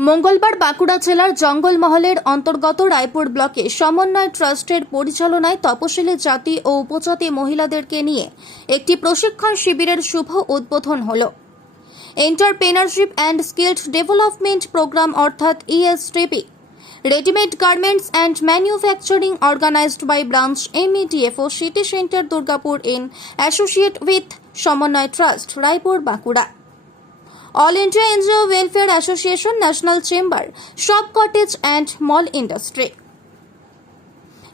মঙ্গলবার বাঁকুড়া জেলার জঙ্গলমহলের অন্তর্গত রায়পুর ব্লকে সমন্বয় ট্রাস্টের পরিচালনায় তপশিলি জাতি ও উপজাতি মহিলাদেরকে নিয়ে একটি প্রশিক্ষণ শিবিরের শুভ উদ্বোধন হল। Entrepreneurship and skilled development programme অর্থাৎ ESTP readymade garments and manufacturing organised by branch MEDFO city centre Durgapur in associate with Samanwoy trust Raipur Bankura all India NGO welfare association national chamber সব cottage and small industry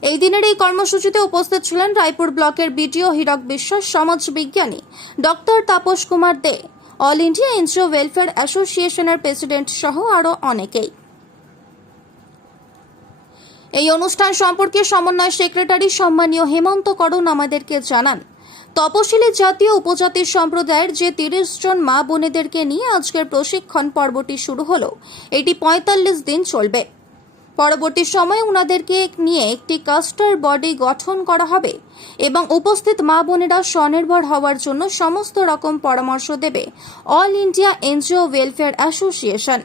এই দিনের এই কর্মসূচিতে উপস্থিত ছিলেন রায়পুর ব্লকের BDO হীরক বিশ্বাস, সমাজ বিজ্ঞানী doctor Tapas Kumar Dey. All India NGO welfare অ্যাসোসিয়েশনের প্রেসিডেন্ট সহ আরও অনেকেই। এই অনুষ্ঠান সম্পর্কে সমন্বয় সেক্রেটারি সম্মানীয় হেমন্ত করণ আমাদেরকে জানান। তপশিলি জাতীয় উপজাতি সম্প্রদায়ের যে তিরিশ জন মা বোনেদেরকে নিয়ে আজকের প্রশিক্ষণ পর্বটি শুরু হলো, এটি পঁয়তাল্লিশ দিন চলবে। পরবর্তী সময়ে উনাদেরকে নিয়ে একটি কাস্টার বডি গঠন করা হবে এবং উপস্থিত মা বোনেরা স্বনির্ভর হওয়ার জন্য সমস্ত রকম পরামর্শ দেবে। All India NGO welfare association.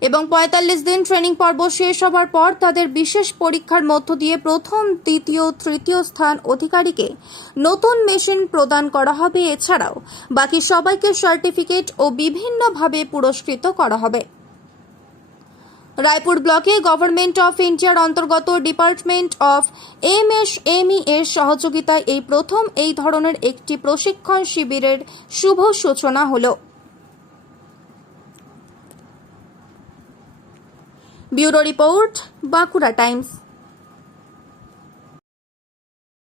এবং পঁয়তাল্লিশ দিন ট্রেনিং পর্ব শেষ হওয়ার পর তাদের বিশেষ পরীক্ষার মধ্য দিয়ে প্রথম, দ্বিতীয়, তৃতীয় স্থান অধিকারীকে নতুন মেশিন প্রদান করা হবে। এছাড়াও বাকি সবাইকে সার্টিফিকেট ও বিভিন্নভাবে পুরস্কৃত করা হবে। রায়পুর ব্লকে গভর্নমেন্ট অফ ইন্ডিয়ার অন্তর্গত department of M S ME এর সহযোগিতায় এই প্রথম এই ধরনের একটি প্রশিক্ষণ শিবিরের শুভ সূচনা হলো। Bureau report Bankura times.